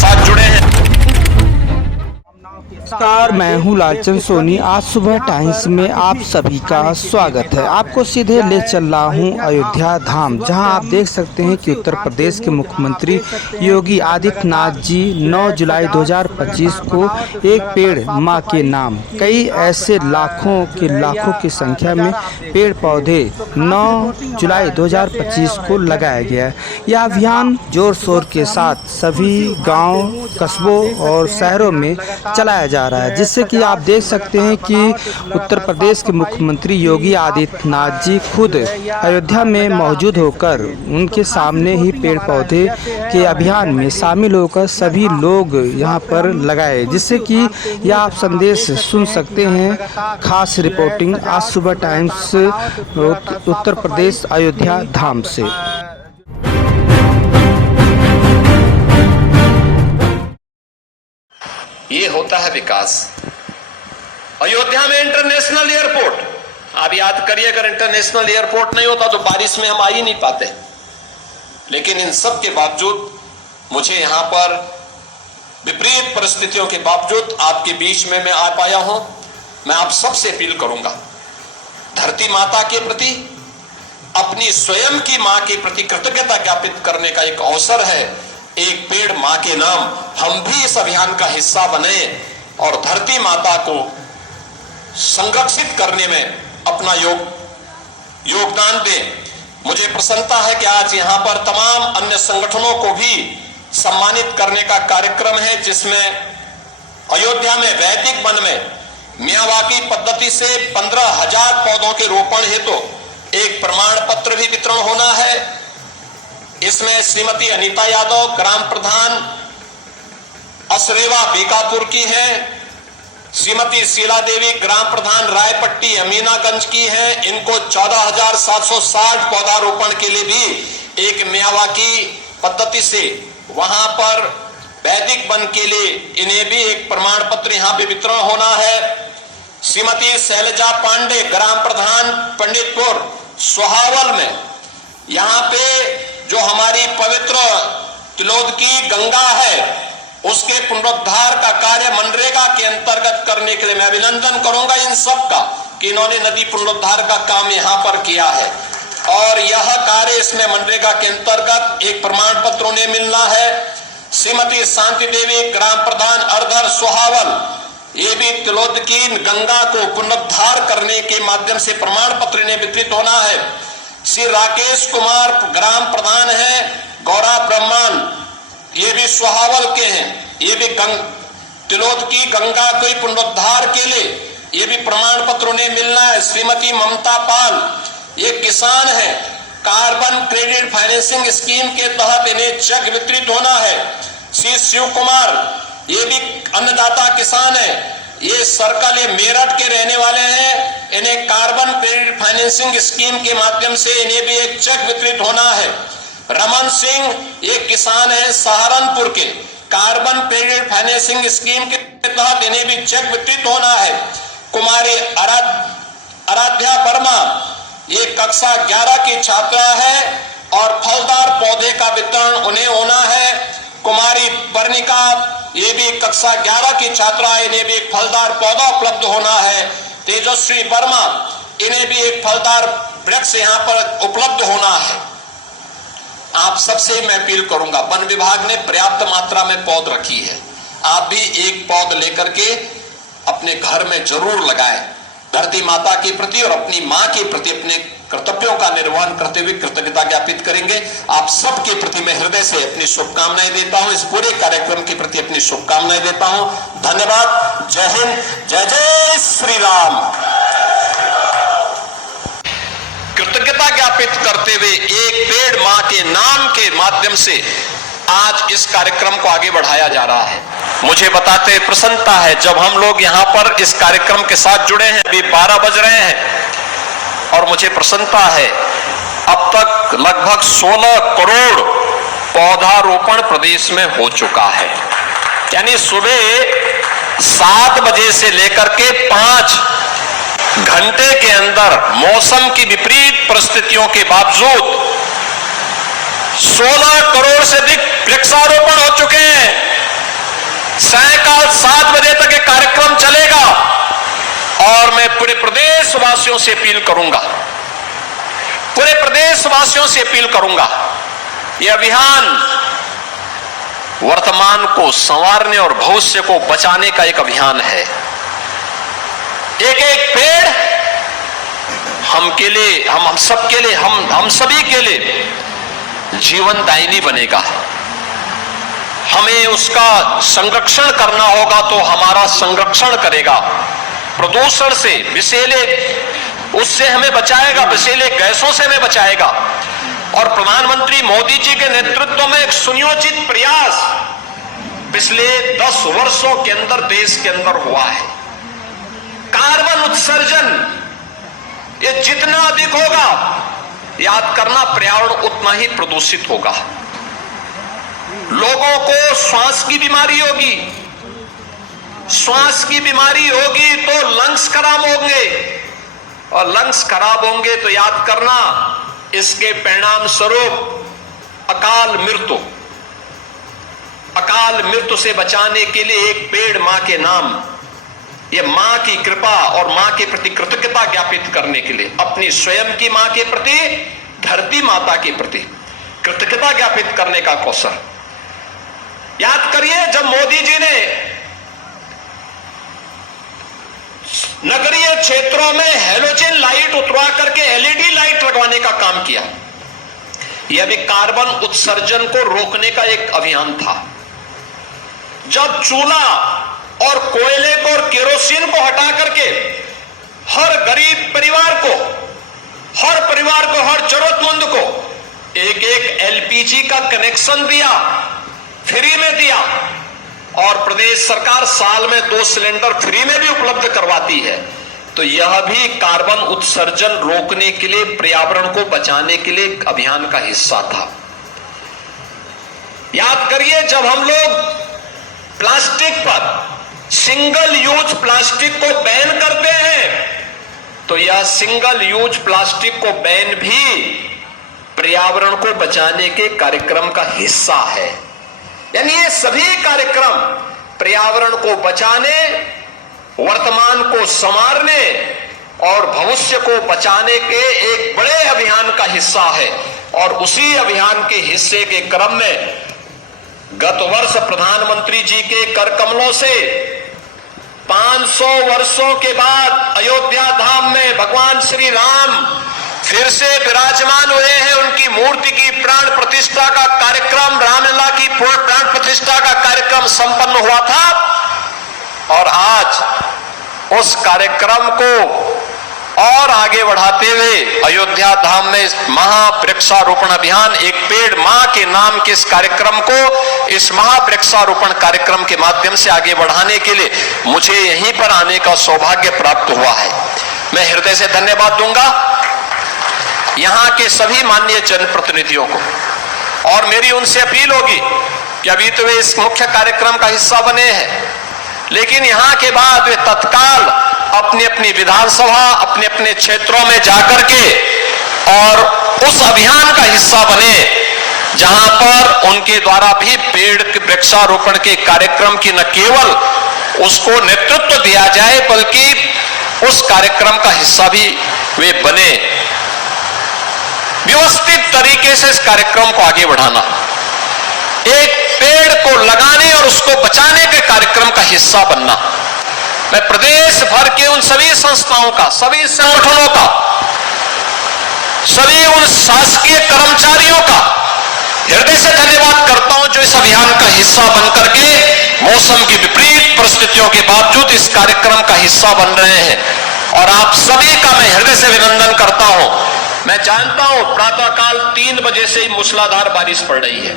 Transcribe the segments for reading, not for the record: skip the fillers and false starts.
साथ जुड़े हैं। नमस्कार, मैं हूं लालचंद सोनी। आज सुबह टाइम्स में आप सभी का स्वागत है। आपको सीधे ले चल रहा हूं अयोध्या धाम, जहां आप देख सकते हैं कि उत्तर प्रदेश के मुख्यमंत्री योगी आदित्यनाथ जी 9 जुलाई 2025 को एक पेड़ मां के नाम, कई ऐसे लाखों की संख्या में पेड़ पौधे 9 जुलाई 2025 को लगाया गया है। यह अभियान जोर शोर के साथ सभी गांव, कस्बों और शहरों में चलाया जा रहा है, जिससे कि आप देख सकते हैं कि उत्तर प्रदेश के मुख्यमंत्री योगी आदित्यनाथ जी खुद अयोध्या में मौजूद होकर उनके सामने ही पेड़ पौधे के अभियान में शामिल होकर सभी लोग यहां पर लगाए, जिससे कि यह आप संदेश सुन सकते हैं। खास रिपोर्टिंग आज सुबह टाइम्स उत्तर प्रदेश अयोध्या धाम से। ये होता है विकास। अयोध्या में इंटरनेशनल एयरपोर्ट, आप याद करिए, अगर इंटरनेशनल एयरपोर्ट नहीं होता तो बारिश में हम आ ही नहीं पाते। लेकिन इन सब के बावजूद मुझे यहां पर विपरीत परिस्थितियों के बावजूद आपके बीच में मैं आ पाया हूं। मैं आप सबसे अपील करूंगा, धरती माता के प्रति, अपनी स्वयं की मां के प्रति कृतज्ञता ज्ञापित करने का एक अवसर है। एक पेड़ मां के नाम, हम भी इस अभियान का हिस्सा बने और धरती माता को संरक्षित करने में अपना योगदान दें। मुझे प्रसन्नता है कि आज यहां पर तमाम अन्य संगठनों को भी सम्मानित करने का कार्यक्रम है, जिसमें अयोध्या में वैदिक वन में मियावाकी पद्धति से 15,000 पौधों के रोपण हेतु एक प्रमाण पत्र भी वितरण होना है। इसमें श्रीमती अनीता यादव ग्राम प्रधान असरेवा बीकापुर की है, श्रीमती शीला देवी ग्राम प्रधान रायपट्टी अमीनागंज की है। इनको 14,760 पौधारोपण के लिए भी एक मियावाकी पद्धति से वहां पर वैदिक वन के लिए इन्हें भी एक प्रमाण पत्र यहां पे वितरण होना है। श्रीमती शैलजा पांडे ग्राम प्रधान पंडितपुर सोहावल में, यहां पे जो हमारी पवित्र तिलोद की गंगा है उसके पुनरुद्धार का कार्य मनरेगा के अंतर्गत करने के लिए मैं अभिनंदन करूंगा इन सब का कि इन्होंने नदी पुनरुद्धार का काम यहां पर किया है। और यह कार्य इसमें मनरेगा के अंतर्गत एक प्रमाण पत्र उन्हें मिलना है। श्रीमती शांति देवी ग्राम प्रधान अर्धर सोहावल, ये भी तिलोद की गंगा को पुनरुद्धार करने के माध्यम से प्रमाण पत्र इन्हें वितरित होना है। श्री राकेश कुमार ग्राम प्रधान है गौरा ब्रह्मांड, ये भी सोहावल के हैं, ये भी तिलोद की गंगा के पुनरुद्धार के लिए ये भी प्रमाण पत्र उन्हें मिलना है। श्रीमती ममता पाल, ये किसान है, कार्बन क्रेडिट फाइनेंसिंग स्कीम के तहत इन्हें चेक वितरित होना है। श्री शिव कुमार, ये भी अन्नदाता किसान है, ये सर्कल, ये मेरठ के रहने वाले हैं, इन्हें कार्बन क्रेडिट फाइनेंसिंग स्कीम के माध्यम से इन्हें भी एक चेक वितरित होना है। रमन सिंह, ये किसान हैं सहारनपुर के, कार्बन क्रेडिट फाइनेंसिंग स्कीम के तहत इन्हें भी चेक वितरित होना है। कुमारी आराध्या वर्मा, ये कक्षा 11 की छात्रा है और फलदार पौधे का वितरण उन्हें होना है। कुमारी वर्णिका, ये भी कक्षा 11 की छात्रा, इन्हें भी एक फलदार पौधा उपलब्ध होना है। तेजस्वी वर्मा, इन्हें भी एक फलदार वृक्ष यहाँ पर उपलब्ध होना है। आप सबसे मैं अपील करूंगा, वन विभाग ने पर्याप्त मात्रा में पौध रखी है, आप भी एक पौध लेकर के अपने घर में जरूर लगाएं। धरती माता के प्रति और अपनी मां के प्रति अपने कर्तव्यों का निर्वहन करते हुए कृतज्ञता ज्ञापित करेंगे। आप सबके प्रति मैं हृदय से अपनी शुभकामनाएं देता हूं, इस पूरे कार्यक्रम के प्रति अपनी शुभकामनाएं देता हूं। धन्यवाद। जय हिंद, जय जय श्री राम। कृतज्ञता ज्ञापित करते हुए एक पेड़ मां के नाम के माध्यम से आज इस कार्यक्रम को आगे बढ़ाया जा रहा है। मुझे बताते प्रसन्नता है, जब हम लोग यहाँ पर इस कार्यक्रम के साथ जुड़े हैं, अभी 12 बज रहे हैं और मुझे प्रसन्नता है अब तक लगभग 16 करोड़ पौधारोपण प्रदेश में हो चुका है। यानी सुबह 7 बजे से लेकर के 5 घंटे के अंदर मौसम की विपरीत परिस्थितियों के बावजूद 16 करोड़ से अधिक वृक्षारोपण हो चुके हैं। सायंकाल 7 बजे तक ये कार्यक्रम चलेगा और मैं पूरे प्रदेशवासियों से अपील करूंगा, पूरे प्रदेशवासियों से अपील करूंगा, ये अभियान वर्तमान को संवारने और भविष्य को बचाने का एक अभियान है। एक एक पेड़ हम सबके लिए, हम सभी के लिए जीवनदायिनी बनेगा। हमें उसका संरक्षण करना होगा तो हमारा संरक्षण करेगा। प्रदूषण से, विषैले उससे हमें बचाएगा, विषैले गैसों से हमें बचाएगा। और प्रधानमंत्री मोदी जी के नेतृत्व में एक सुनियोजित प्रयास पिछले 10 वर्षों के अंदर देश के अंदर हुआ है। कार्बन उत्सर्जन ये जितना अधिक होगा, याद करना, पर्यावरण उतना ही प्रदूषित होगा। लोगों को श्वास की बीमारी होगी, श्वास की बीमारी होगी तो लंग्स खराब होंगे, और लंग्स खराब होंगे तो याद करना, इसके परिणाम स्वरूप अकाल मृत्यु से बचाने के लिए एक पेड़ मां के नाम, ये मां की कृपा और मां के प्रति कृतज्ञता ज्ञापित करने के लिए, अपनी स्वयं की मां के प्रति, धरती माता के प्रति कृतज्ञता ज्ञापित करने का अवसर। याद करिए, जब मोदी जी ने नगरीय क्षेत्रों में हेलोजन लाइट उतरवा करके एलईडी लाइट लगवाने का काम किया, यह भी कार्बन उत्सर्जन को रोकने का एक अभियान था। जब चूल्हा और कोयले को और केरोसिन को हटा करके हर गरीब परिवार को, हर जरूरतमंद को एक एलपीजी का कनेक्शन दिया, फ्री में दिया, और प्रदेश सरकार साल में 2 सिलेंडर फ्री में भी उपलब्ध करवाती है, तो यह भी कार्बन उत्सर्जन रोकने के लिए, पर्यावरण को बचाने के लिए अभियान का हिस्सा था। याद करिए, जब हम लोग प्लास्टिक पर, सिंगल यूज प्लास्टिक को बैन करते हैं, तो यह सिंगल यूज प्लास्टिक को बैन भी पर्यावरण को बचाने के कार्यक्रम का हिस्सा है। यानी ये सभी कार्यक्रम पर्यावरण को बचाने, वर्तमान को संवारने और भविष्य को बचाने के एक बड़े अभियान का हिस्सा है। और उसी अभियान के हिस्से के क्रम में गत वर्ष प्रधानमंत्री जी के कर कमलों से 500 वर्षों के बाद अयोध्या धाम में भगवान श्री राम फिर से विराजमान हुए हैं। उनकी मूर्ति की प्राण प्रतिष्ठा का कार्यक्रम, रामलला की प्राण प्रतिष्ठा का कार्यक्रम संपन्न हुआ था, और आज उस कार्यक्रम को और आगे बढ़ाते हुए अयोध्या धाम में महावृक्षारोपण अभियान, एक पेड़ मां के नाम के इस कार्यक्रम को, इस महावृक्षारोपण कार्यक्रम के माध्यम से आगे बढ़ाने के लिए मुझे यहीं पर आने का सौभाग्य प्राप्त हुआ है। मैं हृदय से धन्यवाद दूंगा यहां के सभी माननीय जनप्रतिनिधियों को, और मेरी उनसे अपील होगी कि अभी तो वे इस मुख्य कार्यक्रम का हिस्सा बने हैं, लेकिन यहां के बाद वे तत्काल अपनी अपनी विधानसभा, अपने अपने क्षेत्रों में जाकर के और उस अभियान का हिस्सा बने जहां पर उनके द्वारा भी पेड़ के वृक्षारोपण के कार्यक्रम की न केवल उसको नेतृत्व दिया जाए, बल्कि उस कार्यक्रम का हिस्सा भी वे बने। व्यवस्थित तरीके से इस कार्यक्रम को आगे बढ़ाना, एक पेड़ को लगाने और उसको बचाने के कार्यक्रम का हिस्सा बनना। मैं प्रदेश भर के उन सभी संस्थाओं का, सभी संगठनों का, सभी उन शासकीय कर्मचारियों का हृदय से धन्यवाद करता हूं जो इस अभियान का हिस्सा बनकर के मौसम की विपरीत परिस्थितियों के बावजूद इस कार्यक्रम का हिस्सा बन रहे हैं। और आप सभी का मैं हृदय से अभिनंदन करता हूं। मैं जानता हूं प्रातःकाल 3 बजे से ही मूसलाधार बारिश पड़ रही है,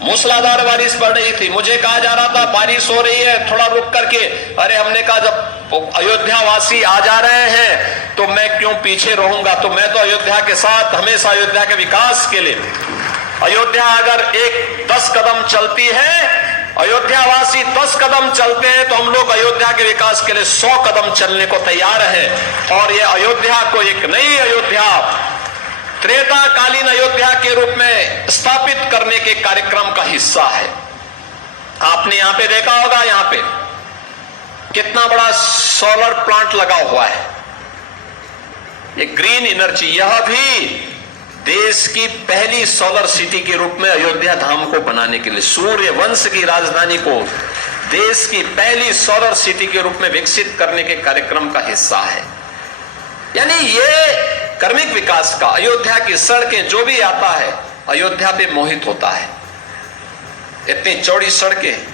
मूसलाधार बारिश पड़ रही थी। मुझे कहा जा रहा था बारिश हो रही है, थोड़ा रुक करके। अरे हमने कहा जब अयोध्या वासी आ जा रहे हैं तो मैं क्यों पीछे रहूंगा। तो मैं तो अयोध्या के साथ, हमेशा अयोध्या के विकास के लिए, अयोध्या अगर 10 कदम चलती है, अयोध्या वासी 10 कदम चलते हैं, तो हम लोग अयोध्या के विकास के लिए 100 कदम चलने को तैयार हैं। और ये अयोध्या को एक नई अयोध्या, त्रेताकालीन अयोध्या के रूप में स्थापित करने के कार्यक्रम का हिस्सा है। आपने यहां पे देखा होगा, यहां पे कितना बड़ा सोलर प्लांट लगा हुआ है। ये ग्रीन एनर्जी, यह भी देश की पहली सोलर सिटी के रूप में अयोध्या धाम को बनाने के लिए, सूर्य वंश की राजधानी को देश की पहली सोलर सिटी के रूप में विकसित करने के कार्यक्रम का हिस्सा है। यानी ये कर्मिक विकास का, अयोध्या की सड़कें, जो भी आता है अयोध्या पे मोहित होता है। इतनी चौड़ी सड़कें,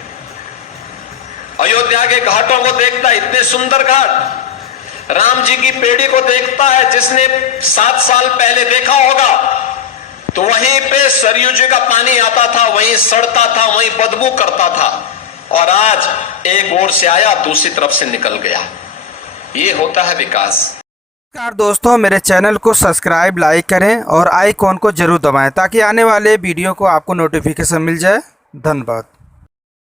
अयोध्या के घाटों को देखता है, इतने सुंदर घाट। राम जी की पेड़ी को देखता है, जिसने 7 साल पहले देखा होगा तो वहीं पे सरयू जी का पानी आता था, वहीं सड़ता था, वहीं बदबू करता था, और आज एक ओर से आया, दूसरी तरफ से निकल गया। ये होता है विकास। नमस्कार दोस्तों, मेरे चैनल को सब्सक्राइब, लाइक करें और आइकॉन को जरूर दबाएं ताकि आने वाले वीडियो को आपको नोटिफिकेशन मिल जाए। धन्यवाद।